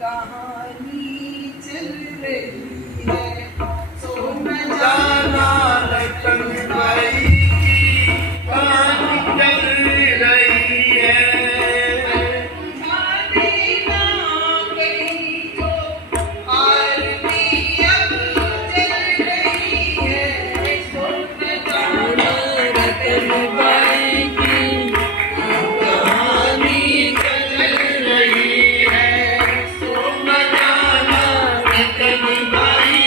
कहानी चल रही है। सो न जाना रतन बाई की कहानी चल रही है। तुम्हारी ना कहीं तो आरती अब चल रही है। सो न जाना रतन बाई की कहानी चल रही है। सो न जाना रतन बाई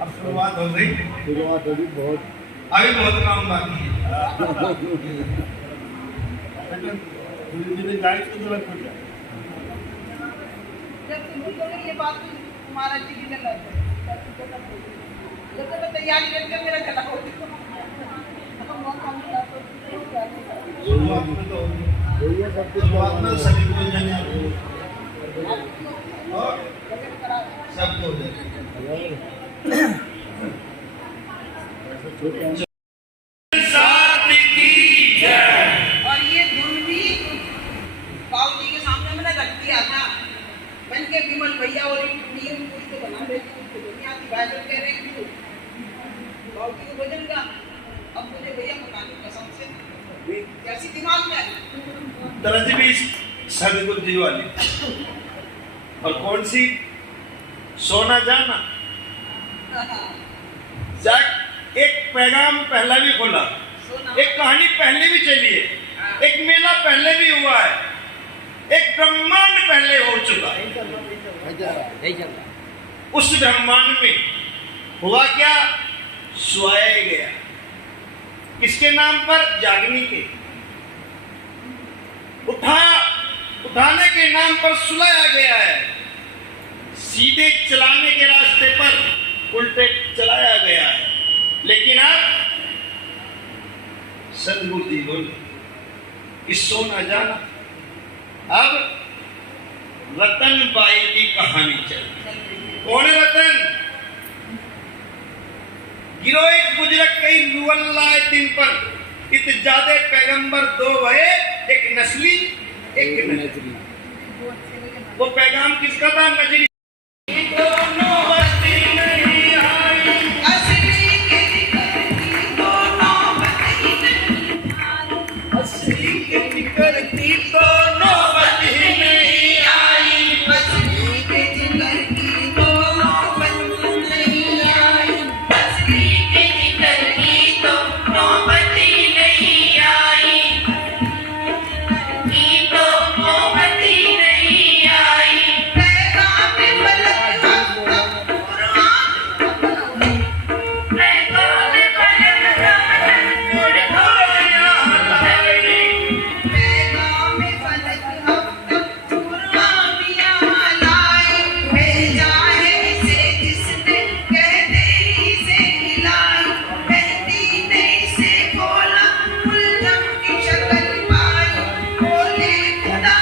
अब शुरुआत हो गई, शुरुआत होगी बहुत। अभी बहुत काम बाकी है। धीरे-धीरे गाइड को जरूरत पड़ जाए। जब तुम बोलोगे ये बात तो तुम्हारा जी भी लगा जब तक तैयारी करके मेरा चला हो शुरुआत में तो होगी। वही है सब कुछ शुरुआत में सभी को जाने और सबको हो जाए। साथ की जय। और ये धुन भी बाबू जी के सामने मैंने रख दिया था बन के विमल भैया और नियम पूरी तो बना रहे थे दुनिया की बात कह रहे हैं बाबू जी को भजन का अब मुझे भैया बताने कसम से कैसी दिमाग में आई तरज भी सदगुरु जी वाली और कौन सी सोना जाना जाक एक पैगाम पहला भी खोला, एक कहानी पहले भी चली है, एक मेला पहले भी हुआ है, एक ब्रह्मांड पहले हो चुका है। उस ब्रह्मांड में हुआ क्या? सोया गया किसके नाम पर? जागनी के। उठाने के नाम पर सुलाया गया है, सीधे चलाने के रास्ते पर उल्टे चलाया गया है। लेकिन अब सदगुरु जी बोले कि सोना जाना। अब रतन बाई की कहानी चल। कौन है रतन? गिरो एक बुजुर्ग कई रुअल्ला दिन पर इत ज्यादा पैगंबर दो भये, एक नस्ली एक नजरी। वो पैगाम किसका था? नजरी। दोनों बस्ती नहीं आई, असली के दोनों बत्ती नहीं आई असली के निकलती दोनों बस्ती नहीं आई। असली के जिगर की दोनों बत्ती नहीं आई असली के जिगर की दोनों बत्ती नहीं आई की दोनों बत्ती नहीं आई पैगाम फलक खुदा